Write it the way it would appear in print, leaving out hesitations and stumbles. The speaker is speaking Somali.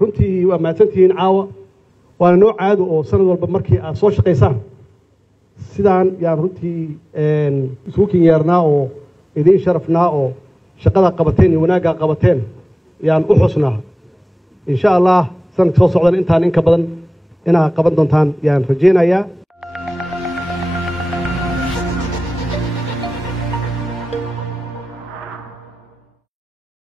runtii waa mahadsantihiin caawa waana noo caado oo sanad walba markii aad soo shaqaysaan sidaan yaan runtii isugu kinyeernaa oo idiin sharafnaa oo shaqada qabateen iyo wanaagga qabateen yaan u xusnaa insha Allah sanadka soo socdan intaan in ka badan inaad qaban doontaan yaan rajeynayaa